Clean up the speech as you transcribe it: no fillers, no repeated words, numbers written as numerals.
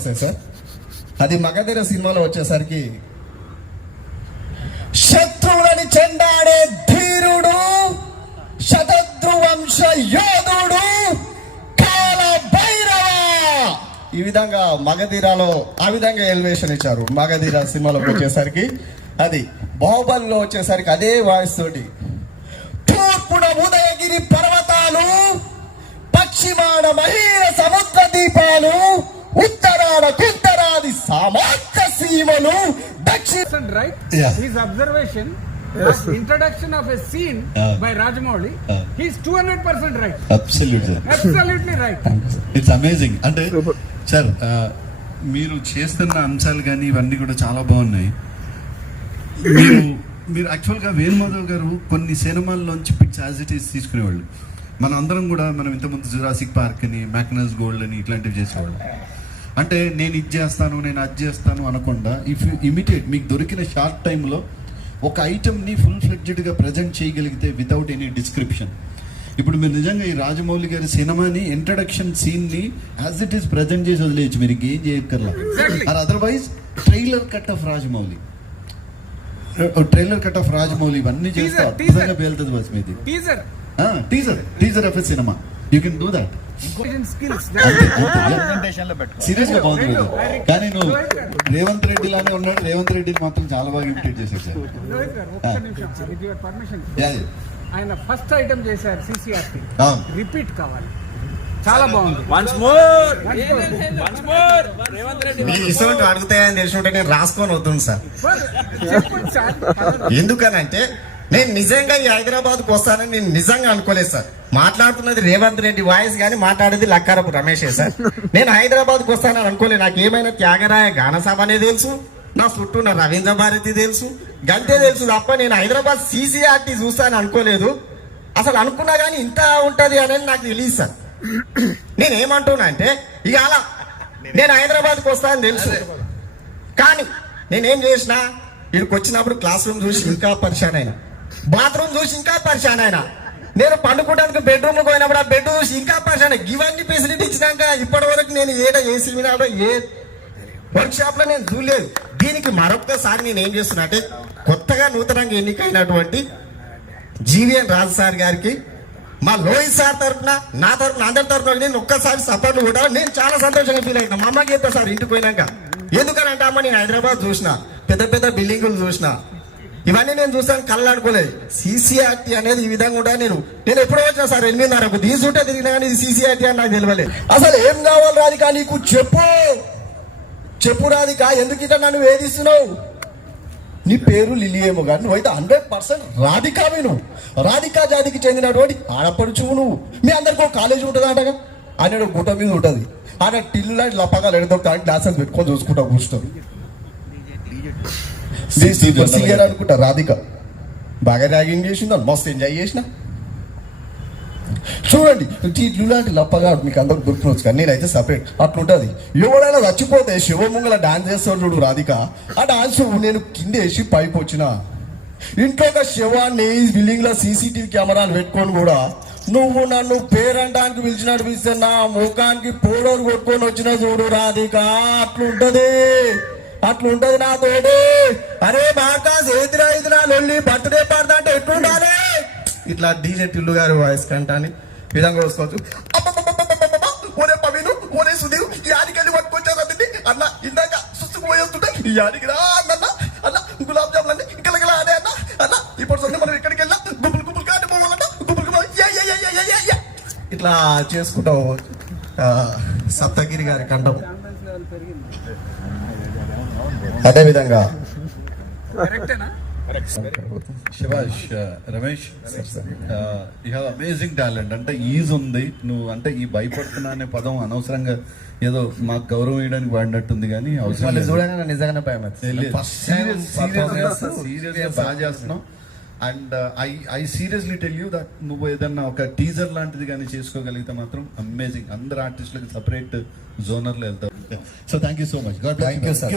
వస్తాయి సార్. అది మగధీర సినిమాలో వచ్చేసరికి శత్రువులని చెండాడే ధీరుడు, శతద్రువంశ యోధుడు, కాల భైరవ, ఈ విధంగా మగధీరాలో ఆ విధంగా ఎలివేషన్ ఇచ్చారు. మగధీర సినిమాలోకి వచ్చేసరికి అది బాహుబలిలో వచ్చేసరికి అదే వాయిస్ తోటి తూర్పున ఉదయగిరి పర్వతాలు, పశ్చిమాన మహీర సముద్ర దీపాలు, ఉత్తరాన కుంతరాది సామాంత సీమలు, దక్షిణ right. His observation, introduction of a scene by Rajamouli, he's 200% right. Absolutely right. It's amazing. అంటే సార్ మీరు చేస్తున్న అంశాలు కానీ ఇవన్నీ కూడా చాలా బాగున్నాయి. మీరు యాక్చువల్గా వేణుమాధవ్ గారు కొన్ని సినిమాల్లోంచి పిక్స్ యాజ్ ఇట్ ఈస్ తీసుకునేవాళ్ళు. మనం అందరం కూడా మనం ఇంతకుముందు జురాసిక్ పార్క్ అని, మ్యాక్నస్ గోల్డ్ అని ఇట్లాంటివి చేసేవాళ్ళు. అంటే నేను ఇది చేస్తాను, నేను అది చేస్తాను అనకుండా ఇఫ్ యూ ఇమిటేట్, మీకు దొరికిన షార్ట్ టైంలో ఒక ఐటమ్ని ఫుల్ ఫ్లెడ్జ్డ్గా ప్రజెంట్ చేయగలిగితే వితౌట్ ఎనీ డిస్క్రిప్షన్. ఇప్పుడు మీరు నిజంగా ఈ రాజమౌళి గారి సినిమాని ఇంట్రడక్షన్ సీన్ని యాజ్ ఇట్ ఈస్ ప్రజెంట్ చేసి వదిలేయచ్చు, మీరు ఇంకేం చేయక్కర్లా. Or otherwise trailer cut of Rajamouli, trailer cut of Rajamouli ఇవన్నీ చేస్తే అద్భుతంగా పేలుతుంది బస్ మీది. Teaser of a cinema you can do that. Serious గా బాగుంది. కానీ నువ్వు రేవంత్ రెడ్డి లానే ఉన్నాడు, రేవంత్ రెడ్డిని మాత్రం చాలా బాగా ఇమిటేట్ చేశారు సార్. ఆయన ఫస్ట్ ఐటమ్ చేశారు CCRT, రిపీట్ కావాలి, చాలా బాగుంది. ఇటువంటి అడుగుతాయని తెలిసి నేను రాసుకొని వద్దు సార్. ఎందుకనంటే నేను నిజంగా ఈ హైదరాబాద్కు వస్తానని నేను నిజంగా అనుకోలేదు సార్. మాట్లాడుతున్నది రేవంత్ రెడ్డి వాయిస్ కానీ మాట్లాడేది లక్కారపు రమేషే సార్. నేను హైదరాబాద్కు వస్తానని అనుకోలేదు. నాకు ఏమైనా త్యాగరాయ గానసభ అనేది తెలుసు, నా చుట్టూ నా రవీంద్ర భారతి తెలుసు, గంతే తెలుసు తప్ప నేను హైదరాబాద్ CCRT చూస్తానని అనుకోలేదు. అసలు అనుకున్నా కానీ ఇంత ఉంటది అనేది నాకు తెలియదు సార్. నేనేమంటున్నా అంటే ఇక అలా నేను హైదరాబాద్కి వస్తానని తెలుసు, కానీ నేనేం చేసిన ఇక్కడికి వచ్చినప్పుడు క్లాస్ రూమ్ చూసి ఇంకా పరిశాన్ అయినా, బాత్రూమ్ చూసి ఇంకా పరిశాన్ అయినా, నేను పండుకోవడానికి బెడ్రూమ్ పోయినప్పుడు ఆ బెడ్ చూసి ఇంకా పరిశాన్. ఇవన్నీ ఫెసిలిటీ ఇచ్చినాక ఇప్పటి వరకు నేను ఏ సెమినార్ ఏ వర్క్ షాప్ లో నేను చూడలేదు. దీనికి మరొకసారి నేను ఏం చేస్తున్నా అంటే కొత్తగా నూతనంగా ఎన్నికైనటువంటి GVN రాజు సార్ గారికి, మా లోహిత్ సార్ తరఫున, నా తరఫున, అందరి తరఫున నేను ఒక్కసారి సపోర్ట్లు కూడా నేను చాలా సంతోషంగా ఫీల్ అవుతున్నా. మా అమ్మకి చెప్తా సార్ ఇంటికి పోయినాక, ఎందుకనంటే అమ్మ నేను హైదరాబాద్ చూసిన, పెద్ద పెద్ద బిల్డింగులు చూసిన, ఇవన్నీ నేను చూసాను, కళ్ళాడుకోలేదు. CCRT అనేది ఈ విధంగా కూడా నేను ఎప్పుడో వచ్చినా సార్ 8:30కు తీసుంటే తిరిగినా కానీ ఇది CCRT అని నాకు తెలియలేదు. అసలు ఏం కావాలి రాధిక నీకు, చెప్పు రాధిక, ఎందుకు ఇట్లా నన్ను వేధిస్తున్నావు? నీ పేరు లిలీ ఏమో కానీ నువ్వైతే 100% రాధికావి. నువ్వు రాధికా జాతికి చెందినటువంటి ఆడపడుచువు. నువ్వు మీ అందరికీ ఒక కాలేజీ ఉంటుంది అంటగా, ఆయన గుట్ట మీద ఉంటుంది, ఆయన టిల్లు లప్పగా ఎడదొక్క గ్లాసెస్ పెట్టుకొని చూసుకుంటా కూర్చుంటారు. సీనియర్ అనుకుంటా రాధిక బాగా ర్యాగింగ్ చేసిందా, మస్తు ఎంజాయ్ చేసిన. చూడండి ఇట్లాంటి లప్పగా మీకు అందరికి గుర్తువచ్చు, కానీ నేనైతే సపరేట్ అట్లుంటది. ఎవడైనా చచ్చిపోతే శివమంగళ డాన్స్ చేస్తాడు చూడు రాధిక, ఆ డాన్స్ నేను కింద వేసి పైకి వచ్చిన ఇంట్లో ఒక శవాన్ని బిల్డింగ్ లో CCTV కెమెరాలు పెట్టుకొని కూడా నువ్వు నన్ను పేరంటానికి పిలిచినట్టు పిలిస్తే నా ముఖానికి పోడోరు కొట్టుకొని వచ్చిన చూడు రాధిక. అట్లుంటది నా తోటి. అరే బాగా ఎదురా లొల్లి బర్త్డే పాడతా అంటే ఎట్లుండాలి, ఇట్లా DJ టిల్లు గారి వాయిస్ కంటాని విధంగా వసుకోవచ్చు. ఓరే పవీను, ఓరే సుధీర్, ఈ ఆడికి వెళ్ళి పట్టుకొచ్చారు అతన్ని అన్న, ఇందాక సుస్తుకు పోయేస్తుంటే ఈ ఆడికి రా అన్న, అన్న గులాబ్ జాములు అన్నీ ఇంకా ఆడే అన్న ఇప్పుడు సొంత మనం ఎక్కడికి వెళ్ళా గుంపులు కాటి పోవాలన్న, గుంపులు ఇట్లా చేసుకుంటావు. సప్తగిరి గారి కంఠం అదే విధంగా. Shivash, Ramesh, you have amazing talent. అంటే ఈజ్ ఉంది, నువ్వు అంటే ఈ భయపడుతున్నా అనే పదం అనవసరంగా ఏదో మాకు గౌరవం ఇవ్వడానికి వాడినట్టుంది, కానీ అవసరం నిజంగానే సీరియస్గా బాగా చేస్తున్నావు. And I seriously tell you that నువ్వు ఏదన్నా ఒక టీజర్ లాంటిది కానీ చేసుకోగలిగితే మాత్రం అమేజింగ్. అందరు ఆర్టిస్టులకి సపరేట్ జోనర్లో వెళ్తావు. So thank you so much. Thank you sir.